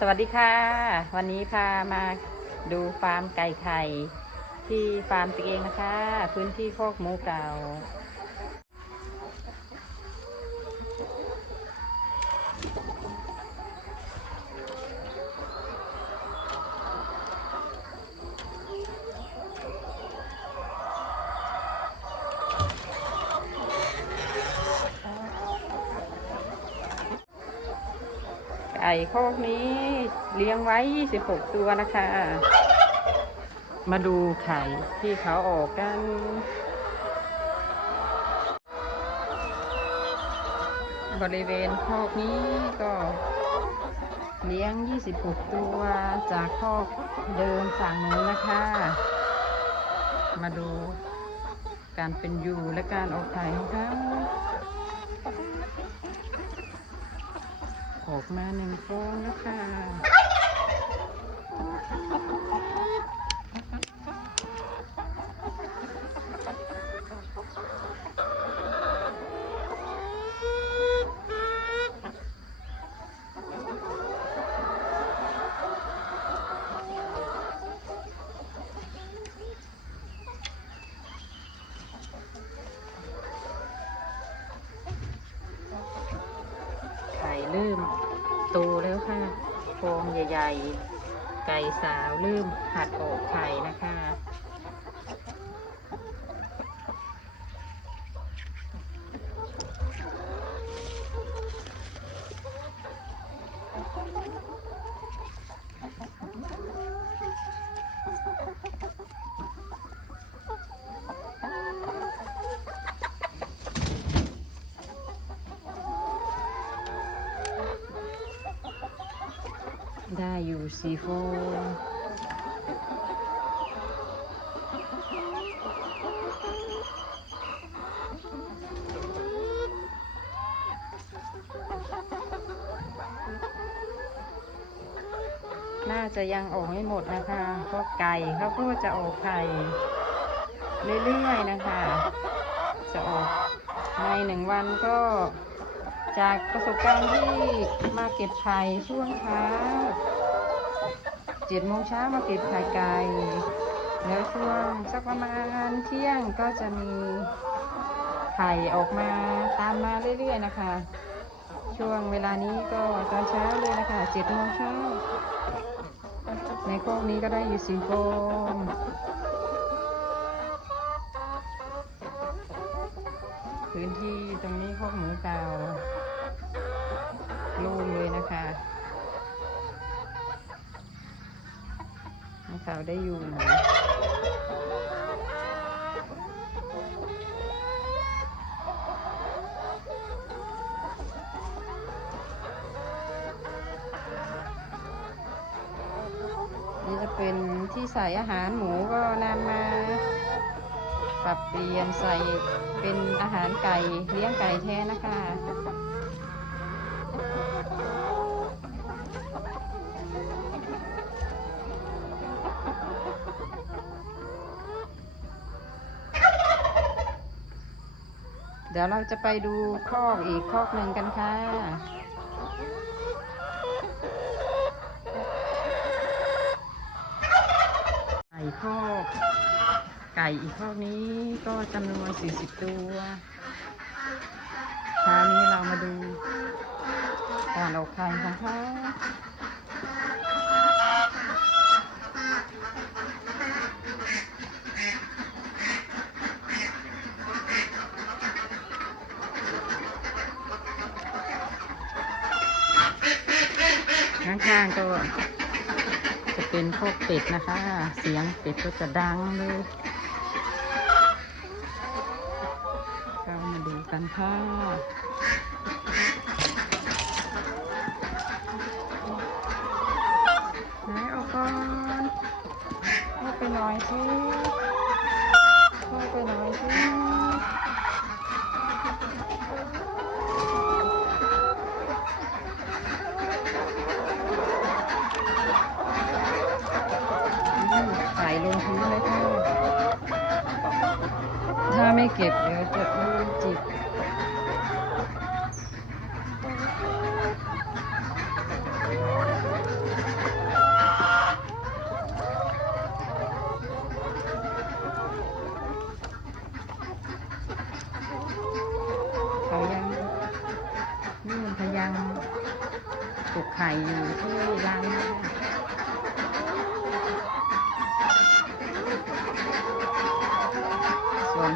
สวัสดีค่ะ วันนี้พามาดูฟาร์มไก่ไข่ ที่ฟาร์มตัวเองนะคะ พื้นที่โคกหมูเก่า ก่โคกนี้เลี้ยงไว้ 26 ตัวนะคะ มาดูไข่ที่เขาออกกันบริเวณคอกนี้ก็เลี้ยง 26 ตัวจากคอกเดิมฝั่งนู้นนะคะ มาดูการเป็นอยู่และการออกไข่ของเขา ออกมาหนึ่งฟองนะคะ ไข่เริ่มโตแล้วค่ะ ฟองใหญ่ๆ ไก่สาวเริ่มหัดออกไข่นะคะ ได้อยู่สีฟน่าจะยังออกไม่หมดนะคะเพราะไก่เขาก็จะออกไข่เรื่อยๆนะคะ จะออกในหนึ่งวันก็ จากประสบการณ์ที่มาเก็บไข่ช่วงเช้าเจ็ดโมงเช้ามาเก็บไข่ไก่แล้วช่วงสักประมาณเที่ยงก็จะมีไข่ออกมาตามมาเรื่อยๆนะคะ ช่วงเวลานี้ก็ตอนเช้าเลยนะคะเจ็ดโมงเช้าในโคกนี้ก็ได้อยู่สี่ฟองพื้นที่ตรงนี้โคกหมูเก่า โล่งเลยนะคะให้เขาได้อยู่นี่จะเป็นที่ใส่อาหารหมูก็นำมาปรับเปลี่ยนใส่เป็นอาหารไก่เลี้ยงไก่แท้นะคะ ดี๋ยวเราจะไปดูคอกอีกคอกหนึ่งกันค่ะ ไก่คอก ไก่อีกคอกนี้ก็จำนวน 40 ตัวเช้านี้เรามาดูการออกไข่ของเขา ข้างๆก็จะเป็นพวกเป็ดนะคะ เสียงเป็ดก็จะดังเลยเข้ามาดูกันค่ะไหนออกก่อนเข้าไปหน่อยสิ ถ้าไม่เก็บเดี๋ยวจะจิกเขายังนี่มันพยังปลุกไข่อยู่ที่รังนะคะ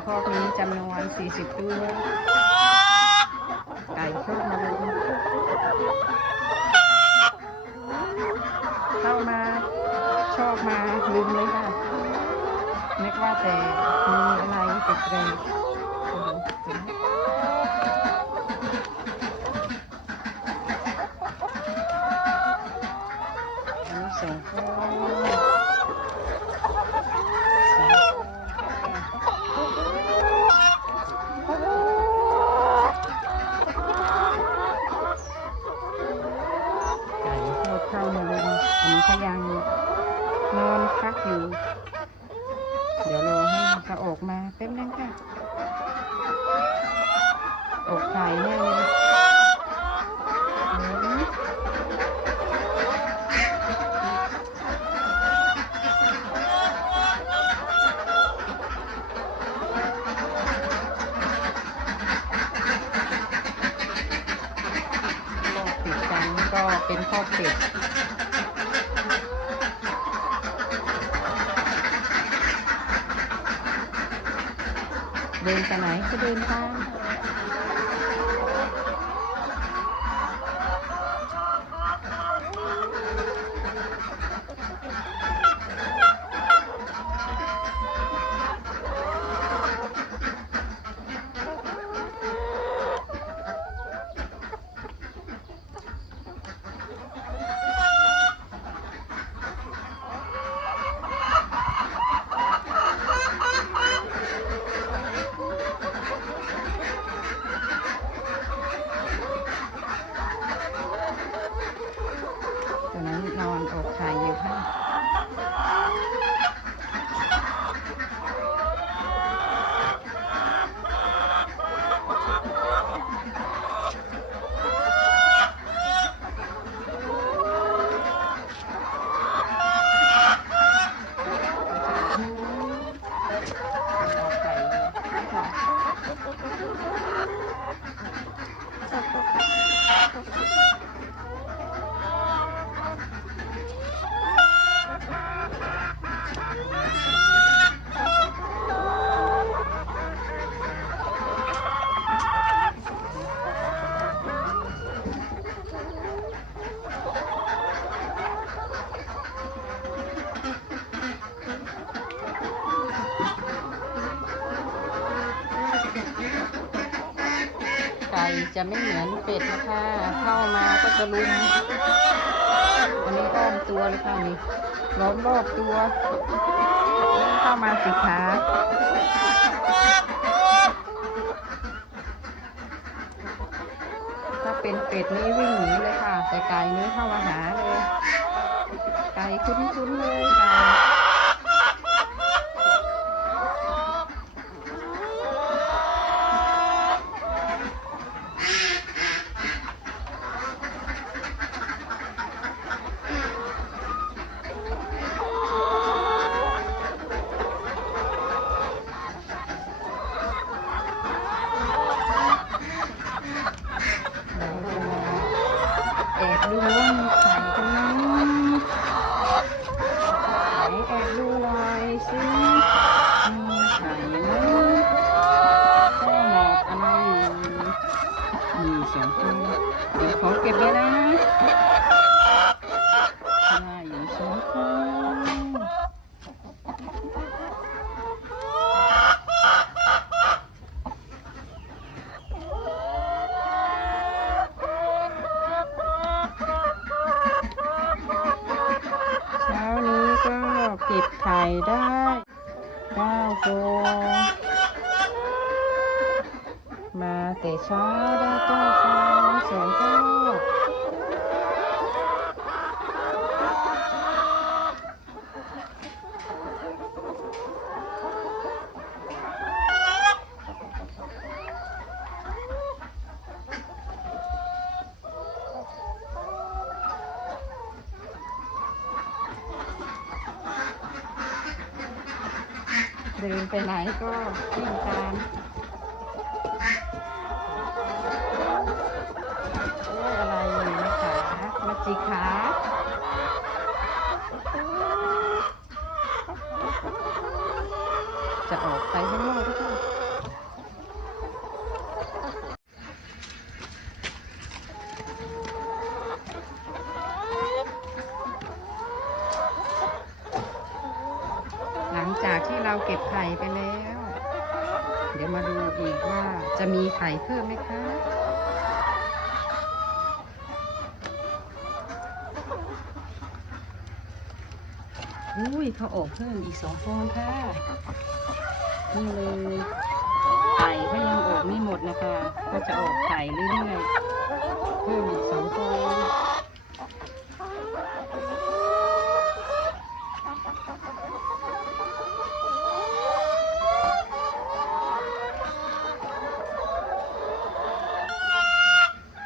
คอกนี้จำนวน 40 ตัว ไก่เข้ามาเลยเข้ามาชอบมาลืมเลยค่ะนึกว่าแต่มีอะไรติดเลยโอ้โหอันนี้สองตัวสองตัว ไก่พวก เข้ามาเลยอันนี้เขยังนอนพักอยู่ เดี๋ยวรอให้เขาออกมาแป๊บนึงค่ะ ออกไข่แน่เลยอืมก็ติดกันก็เป็นข้อเป็ด เดินไปไหนก็เดินตามตัวนั้นนอนออกไข่อยู่ค่ะ ไก่ จะไม่เหมือนเป็ดนะคะ เข้ามาก็จะลุม อันนี้อ้อมตัวเลยค่ะนี่ล้อมรอบตัวเข้ามาสิขาถ้าเป็นเป็ดนี่วิ่งหนีเลยค่ะ แต่ไก่นี่เข้ามาหาเลย ไก่คุ้นๆเลยไก่ แอบดูว่ามีไข่ตรงนั้นไหนแอบดูหน่อยสิมีไข่ไหมแม่หมอกอะไรอยู่มีสองตัวเดี๋ยวขอเก็บเลยนะได้อยู่สองตัวเช้านี้ก็เก็บไข่ได้ โก้มาแต่เช้าได้เก้าฟองสองเก้า เดินไปไหนก็วิ่งตามอะไรอยนะคะมาจิขาจะออกไปข้างนอก เราเก็บไข่ไปแล้ว เดี๋ยวมาดูอีกว่าจะมีไข่เพิ่มไหมคะอุ้ยเขาออกเพิ่มอีกสองฟองค่ะ นี่เลยไข่ก็ยังออกไม่หมดนะคะ ก็จะออกไข่เรื่อยๆเพิ่มอีกสองฟอง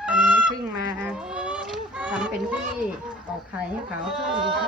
อันนี้เพิ่งมาทำเป็น ที่ออกไข่ให้ขาเพิ่มอีกค่